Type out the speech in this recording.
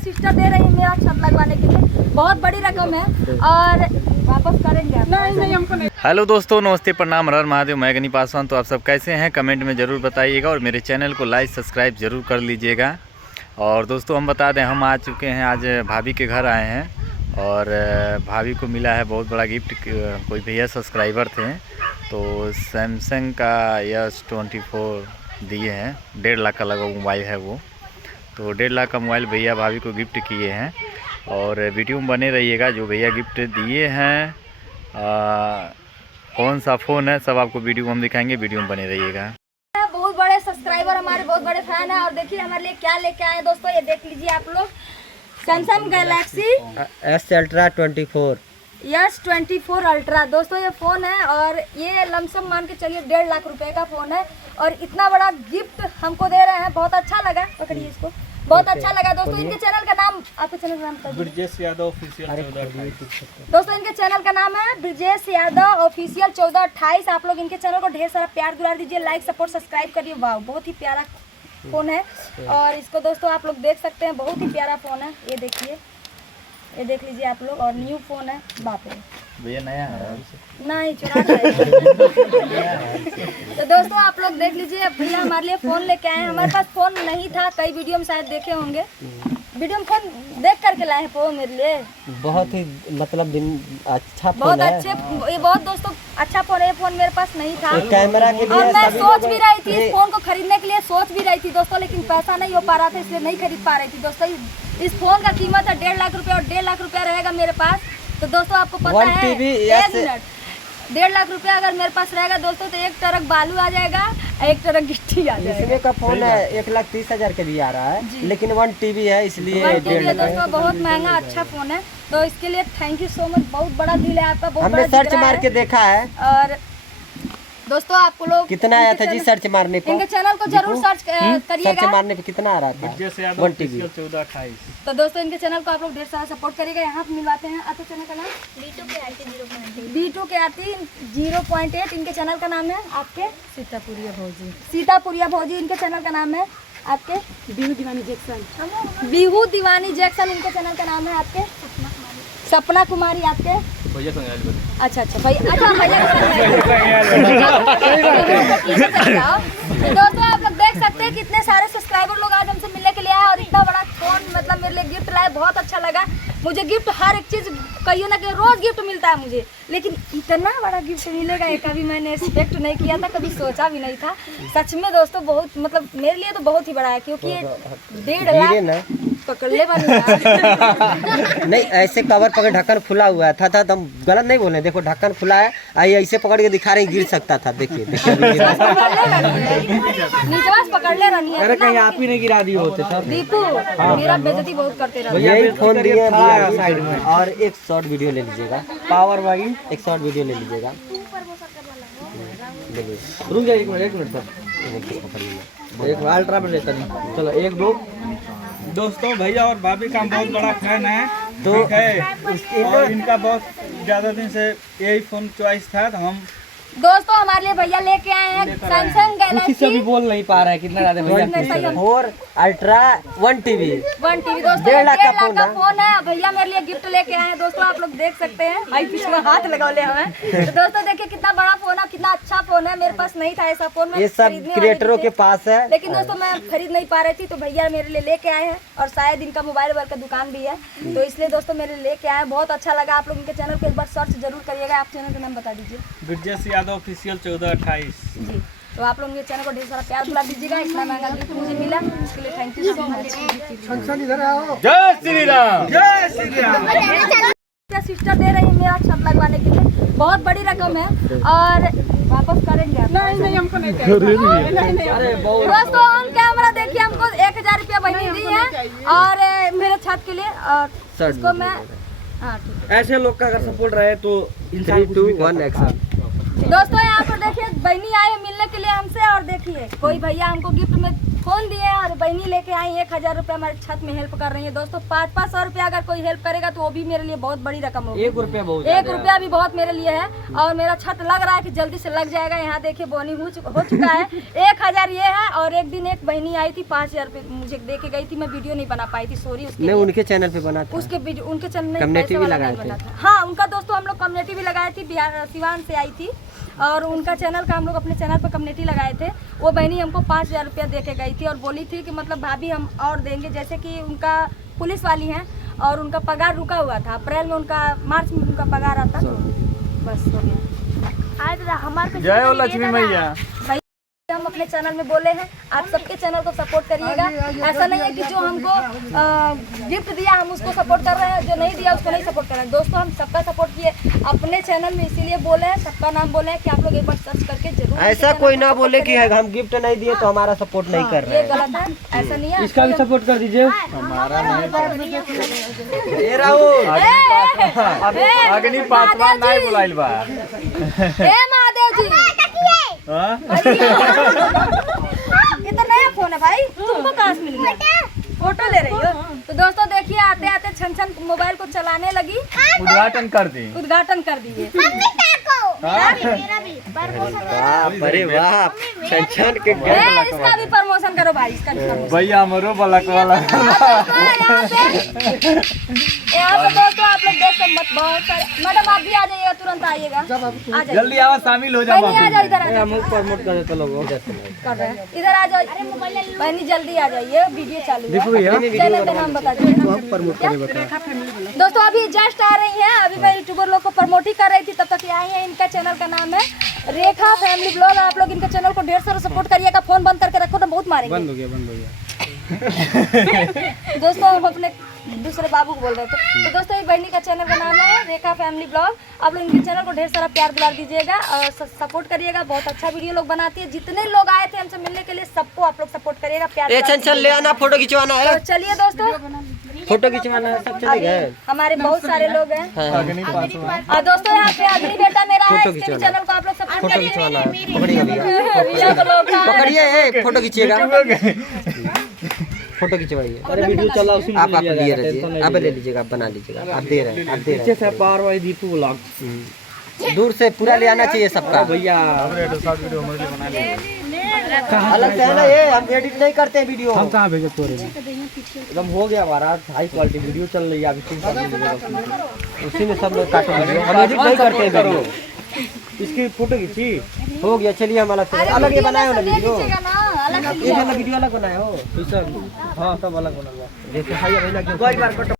Sister दे रही है मेरा छत लगवाने के लिए, बहुत बड़ी रकम है और वापस करेंगे। नहीं हमको नहीं। हेलो दोस्तों, नमस्ते, प्रणाम, हर हर महादेव। मैं गनी पासवान। तो आप सब कैसे हैं कमेंट में ज़रूर बताइएगा और मेरे चैनल को लाइक सब्सक्राइब ज़रूर कर लीजिएगा। और दोस्तों हम बता दें, हम आ चुके हैं, आज भाभी के घर आए हैं और भाभी को मिला है बहुत बड़ा गिफ्ट। कोई भैया सब्सक्राइबर थे तो सैमसंग का S24 दिए हैं। 1.5 लाख का लगा मोबाइल है वो, तो 1.5 लाख का मोबाइल भैया भाभी को गिफ्ट किए हैं। और वीडियो में बने रहिएगा, जो भैया गिफ्ट दिए हैं कौन सा फ़ोन है सब आपको वीडियो में हम दिखाएंगे, वीडियो में बने रहिएगा। बहुत बड़े सब्सक्राइबर, हमारे बहुत बड़े फैन है। और देखिए हमारे लिए क्या लेके आए दोस्तों, ये देख लीजिए आप लोग। Samsung Galaxy S Ultra 24 S24 ultra दोस्तों ये फ़ोन है और ये लमसम मान के चलिए 1.5 लाख रुपए का फ़ोन है। और इतना बड़ा गिफ्ट हमको दे रहे हैं, बहुत अच्छा लगा। पकड़िए इसको, बहुत अच्छा लगा दोस्तों। इनके चैनल का नाम, आपके चैनल का नाम बताइए। ब्रिजेश यादव ऑफिशियल 1428। दोस्तों इनके चैनल का नाम है ब्रिजेश यादव ऑफिशियल 1428। आप लोग इनके चैनल को ढेर सारा प्यार दुलार दीजिए, लाइक सपोर्ट सब्सक्राइब करिए। वाह, बहुत ही प्यारा फ़ोन है। और इसको दोस्तों आप लोग देख सकते हैं, बहुत ही प्यारा फ़ोन है। ये देखिए, ये देख लीजिए आप लोग। और न्यू फ़ोन है। बाप रे भैया नया है नहीं, चुरा तो दोस्तों आप लोग देख लीजिए, भैया हमारे लिए फ़ोन लेके आए हैं। हमारे पास फ़ोन नहीं था, कई वीडियो में शायद देखे होंगे। वीडियो में फ़ोन देख करके लाए हैं फ़ोन मेरे लिए। बहुत ही मतलब अच्छा बहुत फोन है। अच्छे, ये बहुत दोस्तों अच्छा फ़ोन है। ये फ़ोन मेरे पास नहीं था कैमरा के और लिए मैं सभी सोच लोग भी रही थी इस फ़ोन को खरीदने के लिए, सोच भी रही थी दोस्तों, लेकिन पैसा नहीं हो पा रहा था, इसलिए नहीं खरीद पा रही थी दोस्तों। इस फ़ोन का कीमत है 1.5 लाख रुपये और 1.5 लाख रुपया रहेगा मेरे पास। तो दोस्तों आपको पता है, 1 मिनट, 1.5 लाख रुपया अगर मेरे पास रहेगा दोस्तों तो 1 ट्रक बालू आ जाएगा, 1 ट्रक गिट्टी आ जाएगा। इसमें का फोन है 1,30,000 के भी आ रहा है, लेकिन 1 TB है इसलिए 1 TB 1.5 लाख। दोस्तों बहुत महंगा अच्छा फ़ोन है। तो इसके लिए थैंक यू सो मच, बहुत बड़ा दिल है आपका, बहुत हमने बड़ा सर्च दिल रहा मार है। के देखा है। और दोस्तों आपको लोग कितना आया था जी सर्च मारने पर? इनके चैनल को जरूर सर्च सर्च करिएगा। मारने पे कितना आ रहा था? ब्रिजेश यादव 1 TB। ऑफिशियल 1428। तो दोस्तों इनके चैनल को आप लोग ढेर सारा सपोर्ट करिएगा। यहाँ पे मिलवाते हैं आपके चैनल का नाम B2 के आती 0.8 इनके चैनल का नाम है। आपके सीतापुरिया भौजी इनके चैनल का नाम है। आपके बिहू दीवानी जैक्सन इनके चैनल का नाम है। आपके सपना कुमारी आपके अच्छा भैया तो दोस्तों आप लोग देख सकते हैं कितने सारे सब्सक्राइबर लोग आज हमसे मिलने के लिए आए और इतना बड़ा फोन मतलब मेरे लिए गिफ्ट लाए, बहुत अच्छा लगा मुझे। गिफ्ट हर एक चीज़ कहिए ना कि रोज़ गिफ्ट मिलता है मुझे, लेकिन इतना बड़ा गिफ्ट मिलेगा ये कभी मैंने एक्सपेक्ट नहीं किया था, कभी सोचा भी नहीं था। सच में दोस्तों बहुत मतलब मेरे लिए तो बहुत ही बड़ा है, क्योंकि ये 1.5 लाख पकड़ ले वाली नहीं, ऐसे कवर पकड़ ढक्कन खुला हुआ था तो हम गलत नहीं बोले। देखो ढक्कन खुला है, आई ऐसे पकड़ के दिखा रहे गिर सकता था। देखिए नीचवास पकड़ ले रही है। अरे कहीं आप ही नहीं गिरा दिए होते सर। दीपू मेरा बेइज्जती बहुत करते रहे। यही फोन दिए साइड में। और एक शॉर्ट वीडियो ले लीजिएगा, पावर वाली एक शॉर्ट वीडियो ले लीजिएगा। रुक जाइए एक मिनट सर, एक अल्ट्रा में लेता नहीं। चलो 1 2 दोस्तों भैया और भाभी का बहुत बड़ा फैन है, तो ठीक है। और इनका बहुत ज़्यादा दिन से यही फ़ोन चॉइस था, तो हम दोस्तों हमारे लिए भैया लेके आए हैं सैमसंग गैलेक्सी बोल नहीं पा रहा है कितना ज्यादा भैया। 4 अल्ट्रा 1 TB 1 TB दोस्तों 1.5 लाख का फोन है। भैया मेरे लिए गिफ्ट लेके आए हैं दोस्तों, आप लोग देख सकते हैं। भाई पीछे में हाथ लगा ले हमें। तो दोस्तों देखिए कितना बड़ा फोन है, कितना अच्छा फोन है। मेरे पास नहीं था ऐसा फोन, ये सब क्रिएटरों के पास है, लेकिन दोस्तों मैं खरीद नहीं पा रही थी, तो भैया मेरे लिए लेके आए हैं। और शायद इनका मोबाइल वर्क का दुकान भी है, तो इसलिए दोस्तों मेरे लेके आए। बहुत अच्छा लगा। आप लोग इनके चैनल को एक बार सर्च जरूर करिएगा। आप चैनल का नाम बता दीजिए। ब्रिजेश यादव ऑफिशियल 1428 जी। तो आप लोग ये चैनल को ढेर सारा प्यार दिला दीजिएगा। इतना महंगा गिफ्ट मुझे मिला, उसके लिए थैंक यू सो मच। जय श्री राम। जय श्री राम। सिस्टर दे रही है मेरा छत लगवाने के लिए, बहुत बड़ी रकम है और वापस करेंगे। नहीं हमको नहीं दोस्तों ऑन कैमरा देखिए, हमको 1000 रुपया बहनी दी है और मेरे छत के लिए। और इसको मैं ठीक है। ऐसे लोग का अगर सपोर्ट रहे तो 3 2 1 एक्शन। दोस्तों यहाँ पर देखिए बहनी आई है मिलने के लिए हमसे, और देखिए कोई भैया हमको गिफ्ट में फोन दिए और बहनी लेके आई 1000 रुपया हमारे छत में हेल्प कर रही है दोस्तों। 500 रुपया अगर कोई हेल्प करेगा तो वो भी मेरे लिए बहुत बड़ी रकम होगी। 1 रुपया बहुत 1 रुपया भी बहुत मेरे लिए है। और मेरा छत लग रहा है कि जल्दी से लग जाएगा। यहाँ देखिए बोनी हो चुका है। 1000 ये है। और एक दिन एक बहनी आई थी 5000 रुपये मुझे दे के गई थी। मैं वीडियो नहीं बना पाई थी, सॉरी उसके लिए। उनके चैनल पे बना था, उसके वीडियो उनके चैनल में कम्युनिटी पैसे भी वाला लगाए नहीं थे। बना था। हाँ उनका दोस्तों हम लोग कम्युनिटी भी लगाए थी, बिहार सिवान से आई थी और उनका चैनल का हम लोग अपने चैनल पर कम्युनिटी लगाए थे। वो बहनी हमको 5000 रुपया दे के गई थी और बोली थी कि मतलब भाभी हम और देंगे, जैसे कि उनका पुलिस वाली हैं और उनका पगार रुका हुआ था। अप्रैल में उनका, मार्च में उनका पगार आता तो बस हो गया। आज हमारे जय हो लक्ष्मी मैया। हम अपने चैनल में बोले हैं आप सबके चैनल को सपोर्ट करिएगा। ऐसा नहीं है कि जो हमको गिफ्ट दिया हम उसको सपोर्ट कर रहे हैं, जो नहीं दिया उसको नहीं सपोर्ट कर रहे हैं। दोस्तों हम सबका सपोर्ट किए अपने चैनल में, इसीलिए बोले हैं, सबका नाम बोले हैं कि आप लोग एक बार सर्च करके जरूर। ऐसा कोई ना बोले कि हम गिफ्ट नहीं दिए तो हमारा सपोर्ट नहीं कर रहे ये हैं। गलत है, ऐसा नहीं है। इसका भी सपोर्ट कर दीजिए। ए राहुल, अग्नि पासवान नहीं बुलाइल बा। हे महादेव जी, हाँ? ये तो नया फोन है भाई, तुमको कहाँ से मिल गया? फोटो ले रही हो? तो दोस्तों देखिए आते आते छन छन मोबाइल को चलाने लगी, उद्घाटन कर दी। उद्घाटन कर दिए। अरे वाह, छन के इसका भी प्रमोशन करो भाई, इसका भी promotion। भैया मरो बलक वाला। यहाँ पे दोस्तों आप लोग देख के मत, बहुत सारे मैडम आप भी आ जाइएगा, तुरंत आइएगा, आ जाइए जल्दी आओ, शामिल हो जाओ। बहनी आ जाओ, इधर आ जाओ, प्रमोट कर देते लोग कर रहे हैं, इधर आ जाओ बहनी, जल्दी आ जाइए, वीडियो चालू है। चैनल का नाम बता दीजिए। दोस्तों अभी जस्ट आ रही हैं, अभी मैं यूट्यूबर लोग को प्रमोट ही कर रही थी, तब तक ये आई है। इनका चैनल का नाम है रेखा फैमिली ब्लॉग। आप लोग इनके चैनल को ढेर सारा सपोर्ट करिएगा। फोन बंद करके रखो ना, बहुत मारेंगे। बंद हो गया। दोस्तों हम अपने दूसरे बाबू को बोल रहे थे। तो दोस्तों एक बहनी का चैनल का नाम है रेखा फैमिली ब्लॉग। आप लोग इनके चैनल को ढेर सारा प्यार दुलार दीजिएगा और सपोर्ट करिएगा। बहुत अच्छा वीडियो लोग बनाती है। जितने लोग आए थे हमसे मिलने के लिए सबको आप लोग सपोर्ट करिएगा, प्यार ए छन ले आना, फोटो खिंचवाना है। तो चलिए दोस्तों, फोटो खिंचवाना है, सब चले गए। हमारे बहुत सारे लोग हैं। अग्नि पासवान। और दोस्तों यहाँ पे अग्नि बेटा मेरा है, फोटो इसके भी खिंचवाना। चैनल को आप लोग सपोर्ट फोटो करिए। खिंचवाना है, पकड़िए भैया, भैया को लोग हैं। पकड़िए, फोटो खींचिएगा, फोटो खिंचवाइए। अरे वीडियो चला उसी में आप लिया लिए जाएगा, रहिए, टेंशन नहीं आप ले लीजिए। लीजिएगा, आप बना लीजिएगा, आप दे रहे हैं, आप दे रहे पीछे से पार भाई दीपू ब्लॉग। दूर से पूरा ले आना चाहिए सबका। भैया अलग से है ना, ये हम एडिट नहीं करते हैं वीडियो। हम कहाँ भेजे तोरे में? एकदम हो गया हमारा हाई क्वालिटी वीडियो चल रही है अभी 3 साल मिलेगा उसमें। उसी में सब लोग काटो वीडियो, हम एडिट नहीं करते हैं वीडियो। इसकी फोटो खींची हो गया, चलिए हम अलग से अलग ये बनाए हो ना वीडियो, खींचेगा ना, अलग ये वाला वीडियो अलग बनाए हो। हाँ सब अलग बना हुआ। जैसे हाई भाई ना